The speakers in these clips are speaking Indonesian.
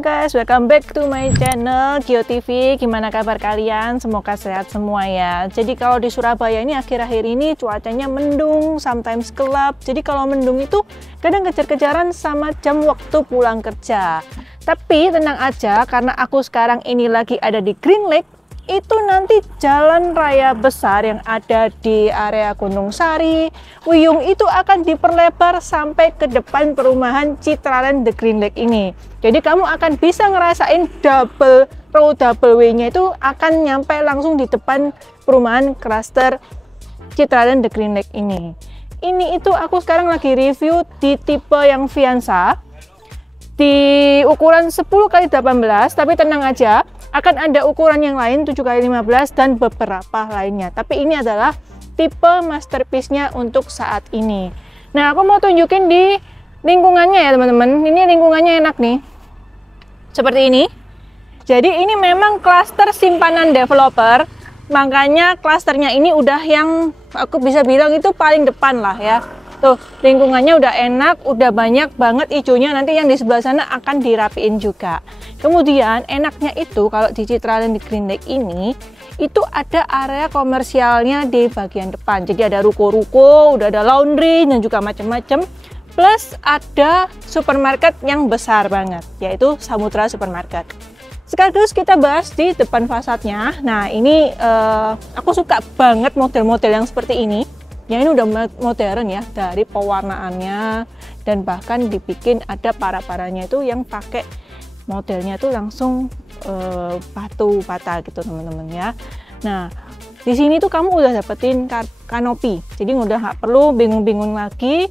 Halo guys, welcome back to my channel Gio TV. Gimana kabar kalian? Semoga sehat semua ya. Jadi kalau di Surabaya ini akhir-akhir ini cuacanya mendung, sometimes gelap. Jadi kalau mendung itu kadang kejar-kejaran sama jam waktu pulang kerja. Tapi tenang aja, karena aku sekarang ini lagi ada di Green Lake. Itu nanti jalan raya besar yang ada di area Gunung Sari, Wiyung itu akan diperlebar sampai ke depan perumahan Citraland The Green Lake ini. Jadi kamu akan bisa ngerasain double row double way-nya itu akan nyampe langsung di depan perumahan cluster Citraland The Green Lake ini. Ini itu aku sekarang lagi review di tipe yang Fianza di ukuran 10x18, tapi tenang aja, akan ada ukuran yang lain 7x15 dan beberapa lainnya. Tapi ini adalah tipe masterpiece-nya untuk saat ini. Nah, aku mau tunjukin di lingkungannya ya teman-teman. Ini lingkungannya enak nih. Seperti ini. Jadi ini memang klaster simpanan developer. Makanya klasternya ini udah yang aku bisa bilang itu paling depan lah ya. Tuh, lingkungannya udah enak, udah banyak banget hijaunya. Nanti yang di sebelah sana akan dirapiin juga. Kemudian enaknya itu kalau di Citraland di Green Lake ini, itu ada area komersialnya di bagian depan. Jadi ada ruko-ruko, udah ada laundry dan juga macam-macam. Plus ada supermarket yang besar banget, yaitu Samudra Supermarket. Sekaligus kita bahas di depan fasadnya. Nah ini aku suka banget model-model yang seperti ini. Ya ini udah modern ya, dari pewarnaannya dan bahkan dibikin ada para-paranya itu yang pakai modelnya tuh langsung batu bata gitu teman-teman ya. Nah di sini tuh kamu udah dapetin kanopi, jadi udah nggak perlu bingung-bingung lagi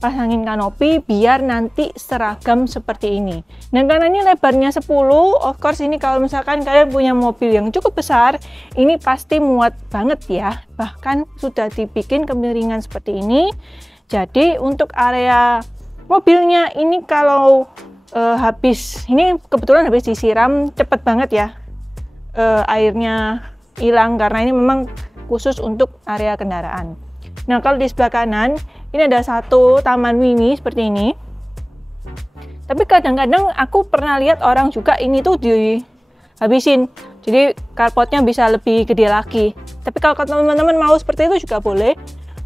pasangin kanopi biar nanti seragam seperti ini. Dan karena ini lebarnya 10, of course ini kalau misalkan kalian punya mobil yang cukup besar, ini pasti muat banget ya. Bahkan sudah dibikin kemiringan seperti ini. Jadi untuk area mobilnya ini kalau ini kebetulan habis disiram cepet banget ya, airnya hilang karena ini memang khusus untuk area kendaraan. Nah kalau di sebelah kanan ini ada satu taman mini seperti ini. Tapi kadang-kadang aku pernah lihat orang juga ini tuh dihabisin, jadi carportnya bisa lebih gede lagi. Tapi kalau teman-teman mau seperti itu juga boleh.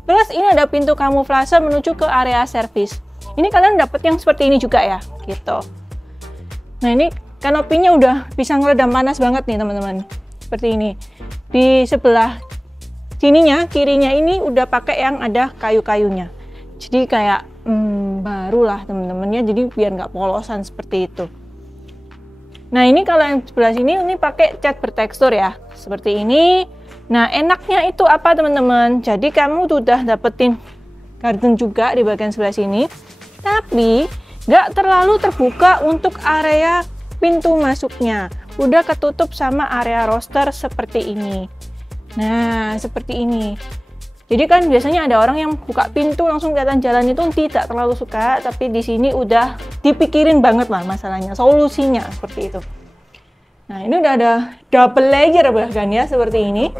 Plus ini ada pintu kamuflase menuju ke area servis. Ini kalian dapat yang seperti ini juga ya gitu. Nah ini kanopinya udah bisa ngeredam panas banget nih teman-teman, seperti ini. Di sebelah sininya, kirinya ini udah pakai yang ada kayu-kayunya. Jadi kayak baru lah teman-temannya, jadi biar nggak polosan seperti itu. Nah ini kalau yang sebelah sini ini pakai cat bertekstur ya, seperti ini. Nah enaknya itu apa teman-teman? Jadi kamu udah dapetin garden juga di bagian sebelah sini, tapi nggak terlalu terbuka untuk area pintu masuknya. Udah ketutup sama area roster seperti ini. Nah, seperti ini. Jadi kan biasanya ada orang yang buka pintu langsung kelihatan jalan itu tidak terlalu suka, tapi di sini udah dipikirin banget lah masalahnya, solusinya seperti itu. Nah, ini udah ada double layer bahkan ya seperti ini.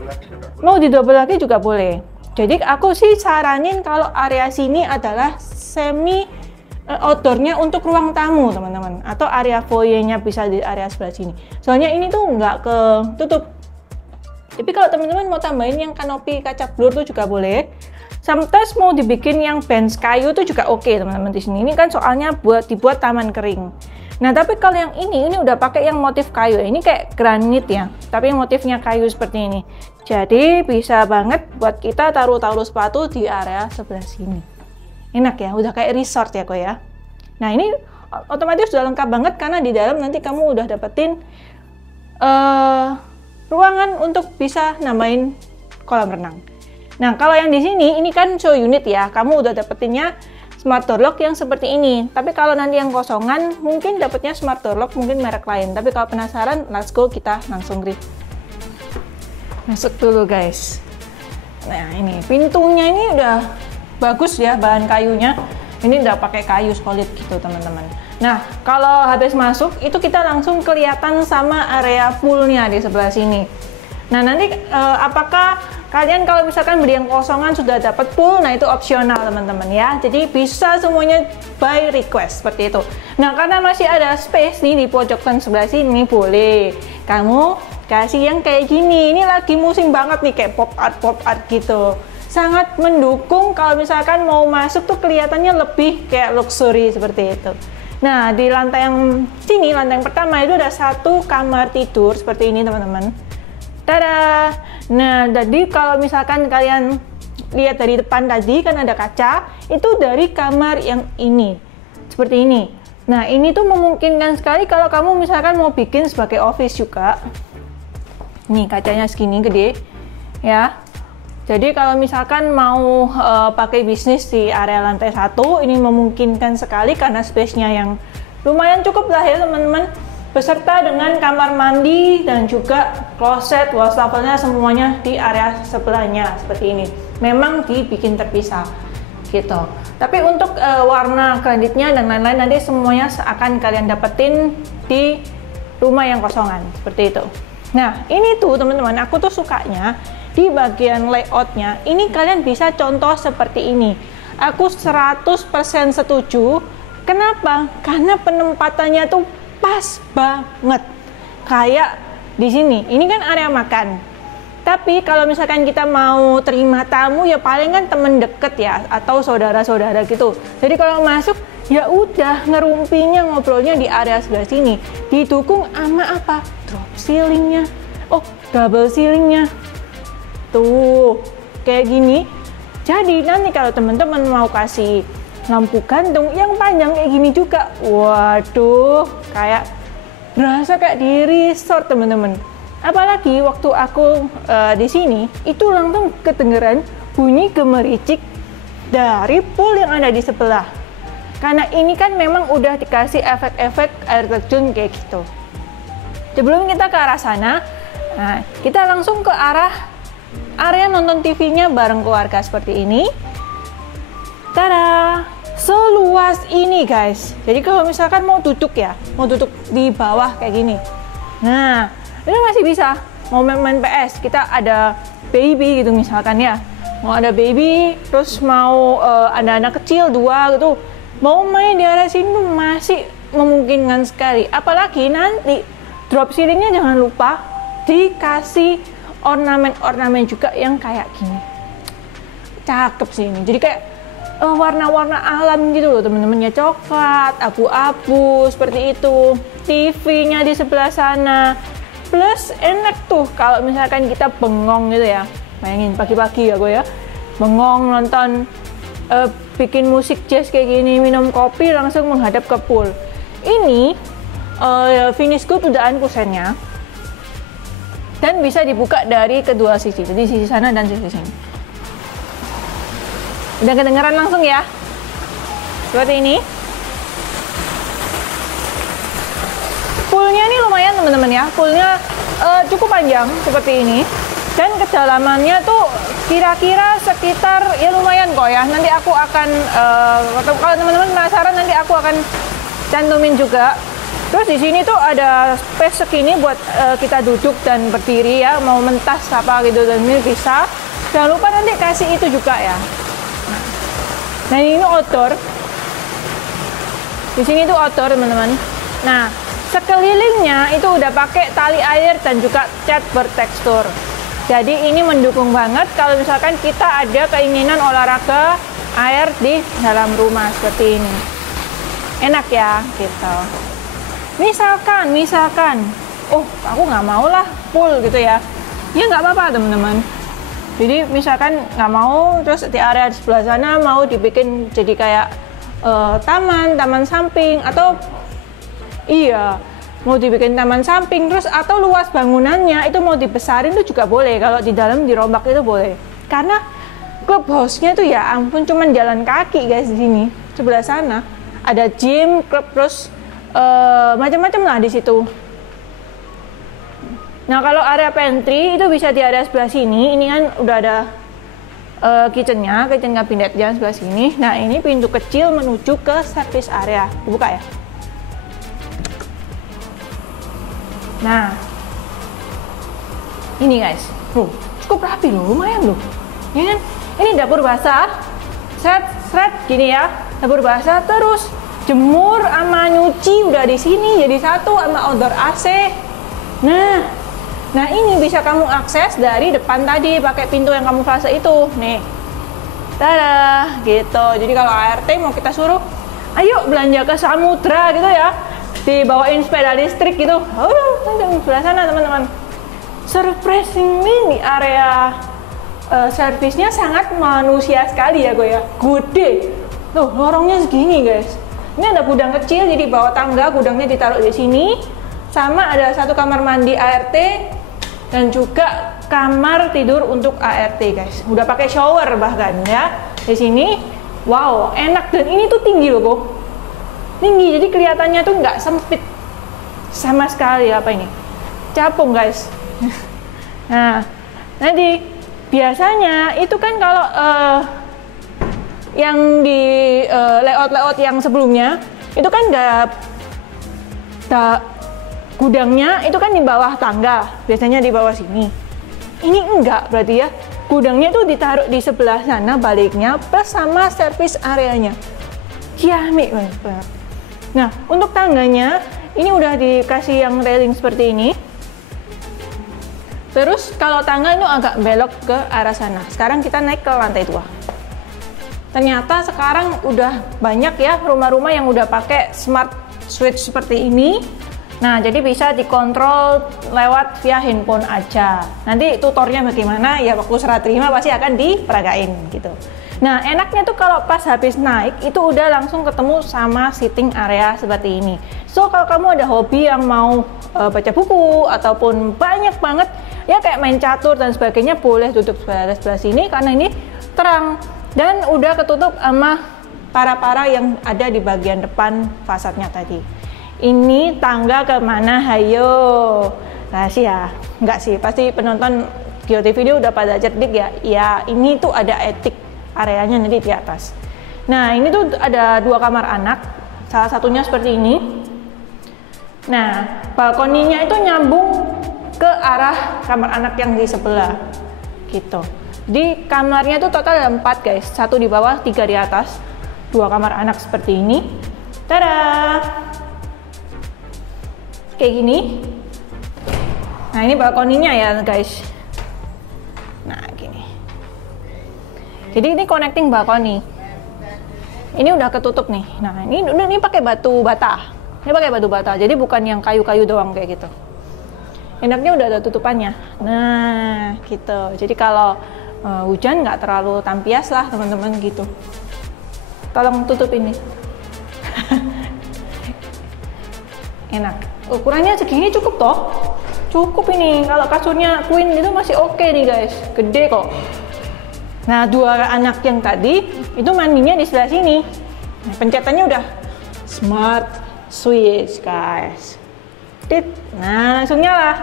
Mau di double lagi juga boleh. Jadi aku sih saranin kalau area sini adalah semi outdoornya untuk ruang tamu teman-teman, atau area foyer-nya bisa di area sebelah sini. Soalnya ini tuh nggak ketutup. Tapi kalau teman-teman mau tambahin yang kanopi kaca blur tuh juga boleh. Sometimes mau dibikin yang bench kayu tuh juga oke teman-teman di sini. Ini kan soalnya dibuat taman kering. Nah tapi kalau yang ini udah pakai yang motif kayu. Ini kayak granit ya, tapi motifnya kayu seperti ini. Jadi bisa banget buat kita taruh sepatu di area sebelah sini. Enak ya, udah kayak resort ya kok ya. Nah ini otomatis sudah lengkap banget karena di dalam nanti kamu udah dapetin ruangan untuk bisa nambahin kolam renang. Nah, kalau yang di sini ini kan show unit ya. Kamu udah dapetinnya smart door lock yang seperti ini. Tapi kalau nanti yang kosongan mungkin dapetnya smart door lock mungkin merek lain. Tapi kalau penasaran, let's go kita langsung masuk dulu guys. Nah, ini pintunya ini udah bagus ya bahan kayunya. Ini udah pakai kayu solid gitu teman-teman. Nah, kalau habis masuk itu kita langsung kelihatan sama area poolnya di sebelah sini. Nah, nanti apakah Kalian kalau misalkan beli yang kosongan sudah dapat pool, nah itu opsional teman-teman ya. Jadi bisa semuanya by request seperti itu. Nah karena masih ada space nih di pojokan sebelah sini, boleh kamu kasih yang kayak gini. Ini lagi musim banget nih, kayak pop art gitu. Sangat mendukung kalau misalkan mau masuk tuh kelihatannya lebih kayak luxury seperti itu. Nah di lantai yang sini, lantai yang pertama itu ada satu kamar tidur seperti ini teman-teman. Tada! Nah, jadi kalau misalkan kalian lihat dari depan tadi kan ada kaca, itu dari kamar yang ini. Seperti ini. Nah, ini tuh memungkinkan sekali kalau kamu misalkan mau bikin sebagai office juga. Nih, kacanya segini gede. Ya. Jadi kalau misalkan mau pakai bisnis di area lantai 1, ini memungkinkan sekali karena space-nya yang lumayan cukup lah ya teman-teman. Beserta dengan kamar mandi dan juga kloset, wastafelnya semuanya di area sebelahnya seperti ini. Memang dibikin terpisah gitu. Tapi untuk warna granitnya dan lain-lain nanti semuanya akan kalian dapetin di rumah yang kosongan seperti itu. Nah ini tuh teman-teman, aku tuh sukanya di bagian layoutnya. Ini kalian bisa contoh seperti ini. Aku 100% setuju. Kenapa? Karena penempatannya tuh pas banget, kayak di sini. Ini kan area makan. Tapi kalau misalkan kita mau terima tamu ya paling kan temen deket ya atau saudara-saudara gitu. Jadi kalau masuk ya udah ngerumpinya ngobrolnya di area sebelah sini. Didukung sama apa? Drop ceilingnya. Oh, double ceilingnya. Tuh, kayak gini. Jadi nanti kalau teman-teman mau kasih lampu gantung yang panjang kayak gini juga, waduh, kayak berasa kayak di resort teman-teman. Apalagi waktu aku di sini itu langsung kedengeran bunyi gemericik dari pool yang ada di sebelah. Karena ini kan memang udah dikasih efek-efek air terjun kayak gitu. Sebelum kita ke arah sana, nah, kita langsung ke area nonton TV-nya bareng keluarga seperti ini. Tada! Seluas ini guys. Jadi kalau misalkan mau duduk ya, mau duduk di bawah kayak gini. Nah, ini masih bisa. Mau main PS, kita ada baby gitu misalkan ya. Mau ada baby, terus mau ada anak kecil 2 gitu. Mau main di area sini masih memungkinkan sekali. Apalagi nanti drop ceilingnya jangan lupa dikasih ornamen-ornamen juga yang kayak gini. Cakep sih ini. Jadi kayak warna-warna alam gitu loh teman-teman ya, coklat, abu-abu seperti itu. TV-nya di sebelah sana. Plus enak tuh kalau misalkan kita bengong gitu ya. Bayangin pagi-pagi ya gue ya. Bengong nonton bikin musik jazz kayak gini, minum kopi langsung menghadap ke pool. Ini finish good udaan kusennya. Dan bisa dibuka dari kedua sisi. Jadi sisi sana dan sisi sini. Udah kedengeran langsung ya, seperti ini. Poolnya ini lumayan teman-teman ya, poolnya cukup panjang seperti ini. Dan kedalamannya tuh kira-kira sekitar ya lumayan kok ya. Nanti aku akan, kalau teman-teman penasaran nanti aku akan cantumin juga. Terus di sini tuh ada space segini buat kita duduk dan berdiri ya, mau mentas apa gitu dan ini bisa. Jangan lupa nanti kasih itu juga ya. Nah ini outdoor. Di sini tuh outdoor teman-teman. Nah sekelilingnya itu udah pakai tali air dan juga cat bertekstur. Jadi ini mendukung banget kalau misalkan kita ada keinginan olahraga air di dalam rumah seperti ini. Enak ya gitu. Misalkan, oh aku nggak mau lah pool gitu ya. Ya nggak apa-apa teman-teman. Jadi misalkan nggak mau, terus di area di sebelah sana mau dibikin jadi kayak taman samping atau iya mau dibikin taman samping terus atau luas bangunannya itu mau dibesarin itu juga boleh. Kalau di dalam dirombak itu boleh. Karena clubhouse-nya tuh ya ampun cuman jalan kaki guys di sini. Sebelah sana ada gym, klub terus macam-macam lah di situ. Nah kalau area pantry itu bisa di area sebelah sini. Ini kan udah ada kitchen kabinetnya sebelah sini. Nah ini pintu kecil menuju ke service area. Buka ya. Nah ini guys, cukup rapi loh, lumayan loh. Ya kan? Ini dapur basah, seret gini ya, dapur basah terus jemur sama nyuci udah di sini jadi satu sama outdoor AC. Nah ini bisa kamu akses dari depan tadi pakai pintu yang kamu fase itu nih. Tada, gitu. Jadi kalau ART mau kita suruh, ayo belanja ke Samudra gitu ya, dibawain sepeda listrik gitu. Langsung sebelah sana teman-teman. Surprisingly di area servisnya sangat manusia sekali ya gue ya. Gede. Tuh lorongnya segini guys. Ini ada gudang kecil, jadi bawa tangga, gudangnya ditaruh di sini. Sama ada satu kamar mandi ART dan juga kamar tidur untuk ART guys. Udah pakai shower bahkan ya di sini. Wow, enak dan ini tuh tinggi loh kok. Tinggi, jadi kelihatannya tuh nggak sempit sama sekali. Apa ini? Capung guys. Nah, nanti biasanya itu kan kalau yang di layout yang sebelumnya itu kan gudangnya itu kan di bawah tangga, biasanya di bawah sini. Ini enggak berarti ya, gudangnya tuh ditaruh di sebelah sana baliknya plus sama service areanya. Ciamik banget. Nah untuk tangganya ini udah dikasih yang railing seperti ini. Terus kalau tangga itu agak belok ke arah sana. Sekarang kita naik ke lantai 2. Ternyata sekarang udah banyak ya rumah-rumah yang udah pakai smart switch seperti ini. Nah, jadi bisa dikontrol lewat via handphone aja. Nanti tutornya bagaimana ya waktu serah terima pasti akan diperagain gitu. Nah, enaknya tuh kalau pas habis naik itu udah langsung ketemu sama sitting area seperti ini. So, kalau kamu ada hobi yang mau baca buku ataupun banyak banget ya kayak main catur dan sebagainya, boleh duduk sebelah sini karena ini terang dan udah ketutup sama para-para yang ada di bagian depan fasadnya tadi. Ini tangga kemana? Hayo, rahasia? Enggak sih, pasti penonton GeoTV ini udah pada cerdik ya. Ya, ini tuh ada attic areanya nanti di atas. Nah, ini tuh ada 2 kamar anak, salah satunya seperti ini. Nah, balkoninya itu nyambung ke arah kamar anak yang di sebelah, gitu. Di kamarnya tuh total ada 4 guys, 1 di bawah, 3 di atas, 2 kamar anak seperti ini. Tada! Kayak gini. Nah ini balkoninya ya guys. Nah gini. Jadi ini connecting balkoni. Ini udah ketutup nih. Nah ini pakai batu bata. Ini pakai batu bata. Jadi bukan yang kayu-kayu doang kayak gitu. Enaknya udah ada tutupannya. Nah gitu. Jadi kalau hujan nggak terlalu tampias lah teman-teman gitu. Tolong tutup ini. Enak. Ukurannya segini cukup toh, cukup ini. Kalau kasurnya queen itu masih oke nih guys, gede kok. Nah 2 anak yang tadi itu mandinya di sebelah sini. Nah, pencetannya udah smart switch guys. Nah langsung nyala.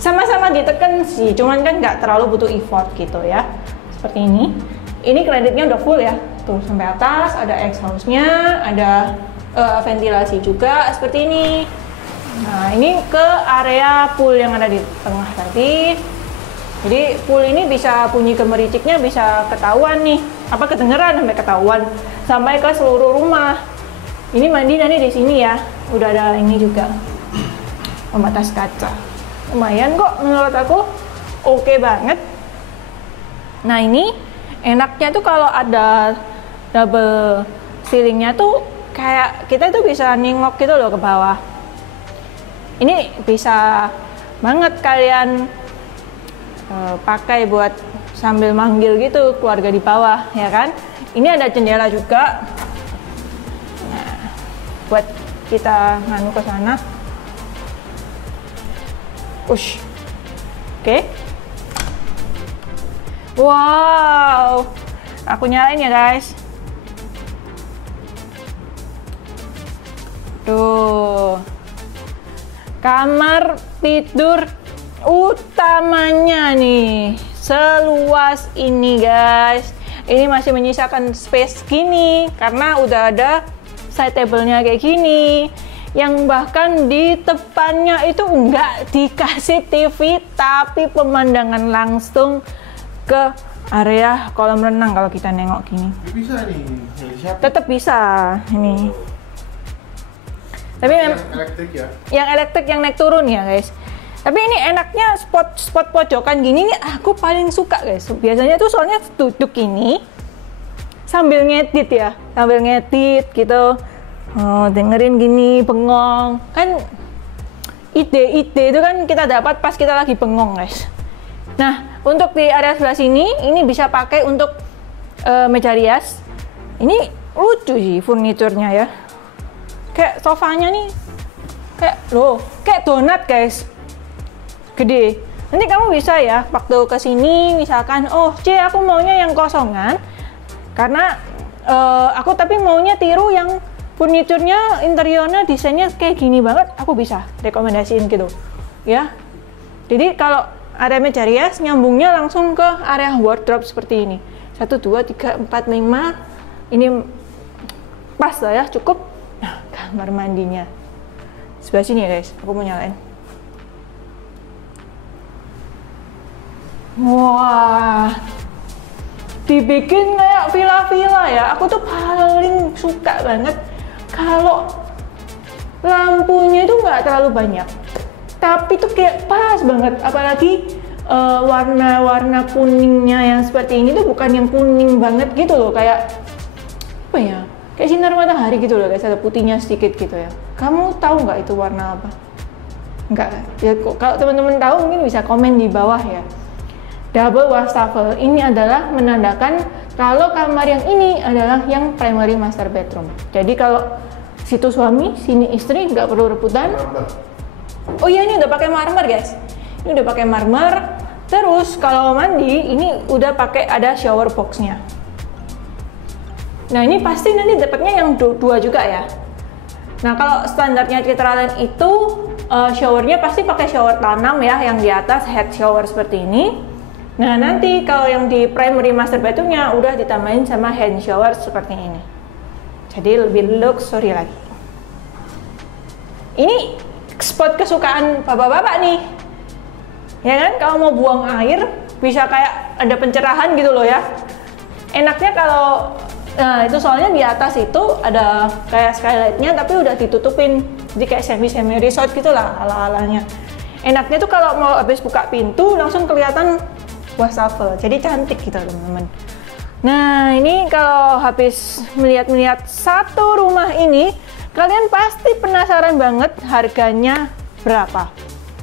Sama-sama ditekan sih, cuman kan nggak terlalu butuh effort gitu ya. Seperti ini. Ini kreditnya udah full ya, tuh sampai atas. Ada exhaust-nya, ada ventilasi juga seperti ini. Nah ini ke area pool yang ada di tengah tadi. Jadi pool ini bisa bunyi gemericiknya bisa ketahuan nih, apa kedengeran sampai ketahuan sampai ke seluruh rumah. Ini mandi nanti di sini ya. Udah ada ini juga pembatas kaca. Lumayan kok menurut aku, oke banget. Nah ini enaknya tuh kalau ada double ceilingnya tuh kayak kita tuh bisa nengok gitu loh ke bawah. Ini bisa banget kalian pakai buat sambil manggil gitu keluarga di bawah ya kan. Ini ada jendela juga. Nah, buat kita nganu ke sana. Ush. Oke. Wow. Aku nyalain ya guys. Tuh, kamar tidur utamanya nih seluas ini guys. Ini masih menyisakan space gini karena udah ada side table-nya kayak gini. yang bahkan di depannya itu nggak dikasih TV tapi pemandangan langsung ke area kolam renang kalau kita nengok gini. Bisa nih, tetap bisa ini. Tapi yang elektrik ya? Yang elektrik yang naik turun ya guys. Tapi ini enaknya spot pojokan gini nih aku paling suka guys. Biasanya tuh soalnya duduk ini sambil ngedit ya, sambil ngedit gitu. Oh, dengerin gini bengong kan, ide-ide itu kan kita dapat pas kita lagi bengong guys. Nah untuk di area sebelah sini ini bisa pakai untuk meja rias. Ini lucu sih furniturnya ya, kayak sofanya nih kayak donat guys, gede. Nanti kamu bisa ya waktu kesini misalkan, oh C aku maunya yang kosongan karena aku tapi maunya tiru yang furniturnya, interiornya, desainnya kayak gini banget, aku bisa rekomendasiin gitu ya. Jadi kalau area meja rias nyambungnya langsung ke area wardrobe seperti ini. 1, 2, 3, 4, 5 ini pas lah ya, cukup. Nah kamar mandinya sebelah sini ya guys, aku mau nyalain. Wah, dibikin kayak villa-villa ya. Aku tuh paling suka banget kalau lampunya itu nggak terlalu banyak, tapi tuh kayak pas banget. Apalagi warna-warna kuningnya yang seperti ini tuh bukan yang kuning banget gitu loh, kayak apa ya? Kayak sinar matahari gitu loh guys, ada putihnya sedikit gitu ya. Kamu tahu nggak itu warna apa? Nggak ya, kalau teman-teman tahu mungkin bisa komen di bawah ya. Double wastafel ini adalah menandakan kalau kamar yang ini adalah yang primary master bedroom. Jadi kalau situ suami, sini istri, nggak perlu rebutan. Oh iya, ini udah pakai marmer guys. Ini udah pakai marmer. Terus kalau mandi ini udah pakai ada shower boxnya. Nah ini pasti nanti dapatnya yang dua juga ya. Nah kalau standarnya Citraland itu showernya pasti pakai shower tanam ya, yang di atas head shower seperti ini. Nah nanti kalau yang di primary master bedroomnya udah ditambahin sama hand shower seperti ini. Jadi lebih luxury lagi. Ini spot kesukaan bapak-bapak nih. Ya kan, kalau mau buang air bisa kayak ada pencerahan gitu loh ya. Enaknya kalau itu soalnya di atas itu ada kayak skylightnya tapi udah ditutupin. Jadi kayak semi resort gitulah ala-alanya. Enaknya tuh kalau mau habis buka pintu langsung kelihatan wastafel, jadi cantik gitu teman-teman. Nah ini kalau habis melihat satu rumah ini, kalian pasti penasaran banget harganya berapa.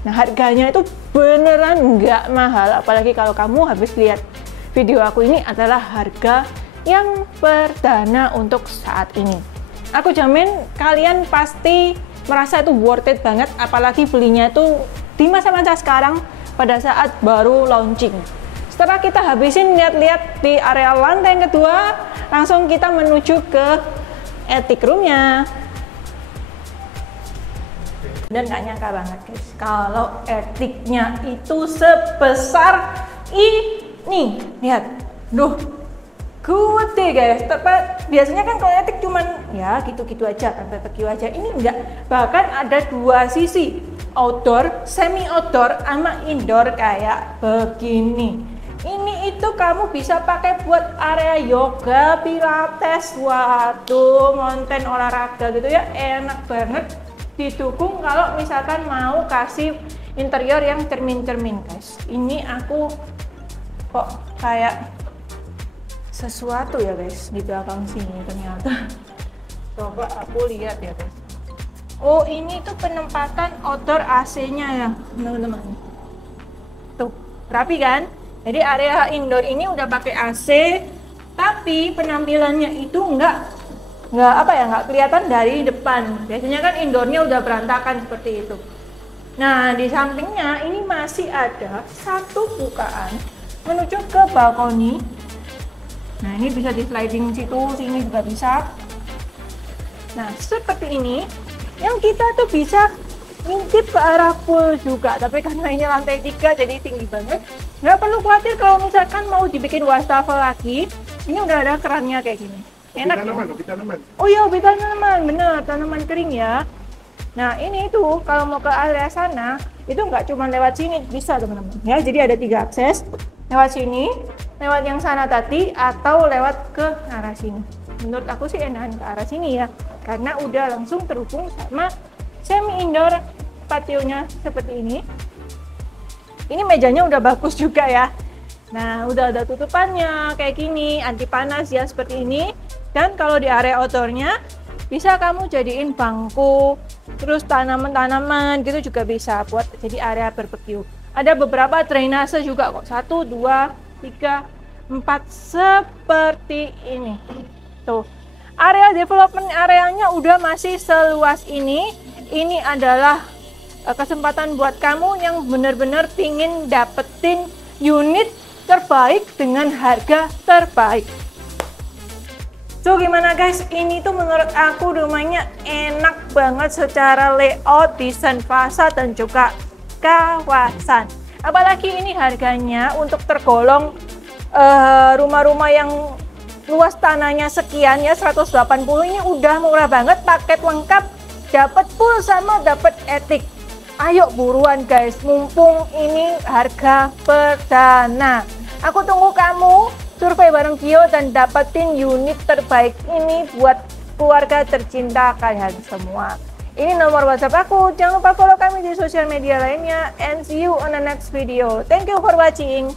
Nah harganya itu beneran nggak mahal, apalagi kalau kamu habis lihat video aku ini adalah harga yang perdana untuk saat ini. Aku jamin kalian pasti merasa itu worth it banget, apalagi belinya itu di masa-masa sekarang pada saat baru launching. Setelah kita habisin lihat-lihat di area lantai yang kedua, langsung kita menuju ke attic roomnya. Dan gak nyangka banget guys, kalau atticnya itu sebesar ini. Lihat, duh, gede guys. Tepat, biasanya kan kalau attic cuman ya gitu-gitu aja, barbecue aja. Ini enggak, bahkan ada dua sisi, outdoor, semi outdoor, sama indoor kayak begini. Ini itu kamu bisa pakai buat area yoga, pilates, waduh, konten olahraga gitu ya, enak banget. Didukung kalau misalkan mau kasih interior yang cermin-cermin guys. Ini aku kok kayak sesuatu ya guys di belakang sini ternyata. Coba aku lihat ya guys. Oh ini tuh penempatan outdoor AC-nya ya teman-teman. Tuh rapi kan? Jadi area indoor ini udah pakai AC, tapi penampilannya itu nggak kelihatan dari depan. Biasanya kan indoornya udah berantakan seperti itu. Nah di sampingnya ini masih ada satu bukaan menuju ke balkoni. Nah ini bisa di sliding situ, sini juga bisa. Nah seperti ini, yang kita tuh bisa ngintip ke arah pool juga. Tapi karena ini lantai 3 jadi tinggi banget. Nggak perlu khawatir kalau misalkan mau dibikin wastafel lagi, ini udah ada kerannya kayak gini. Enak ya? Tanaman. Oh iya, hobi tanaman, bener, tanaman kering ya. Nah ini tuh kalau mau ke area sana itu nggak cuma lewat sini bisa teman-teman ya. Jadi ada 3 akses, lewat sini, lewat yang sana tadi, atau lewat ke arah sini. Menurut aku sih enakan ke arah sini ya, karena udah langsung terhubung sama semi indoor pationya seperti ini. Ini mejanya udah bagus juga ya. Nah udah ada tutupannya kayak gini, anti panas ya seperti ini. Dan kalau di area outdoornya bisa kamu jadiin bangku, terus tanaman-tanaman gitu juga bisa buat jadi area barbecue. Ada beberapa drainase juga kok, 1, 2, 3, 4 seperti ini. Tuh, area development areanya udah masih seluas ini. Ini adalah kesempatan buat kamu yang benar-benar pingin dapetin unit terbaik dengan harga terbaik. So gimana guys, ini tuh menurut aku rumahnya enak banget secara layout, desain fasad dan juga kawasan. Apalagi ini harganya untuk tergolong rumah-rumah yang luas tanahnya sekian ya, 180, ini udah murah banget, paket lengkap, dapat pool sama dapat attic. Ayo buruan guys, mumpung ini harga perdana. Aku tunggu kamu survei bareng Gio dan dapetin unit terbaik ini buat keluarga tercinta kalian semua. Ini nomor WhatsApp aku. Jangan lupa follow kami di sosial media lainnya. And see you on the next video. Thank you for watching.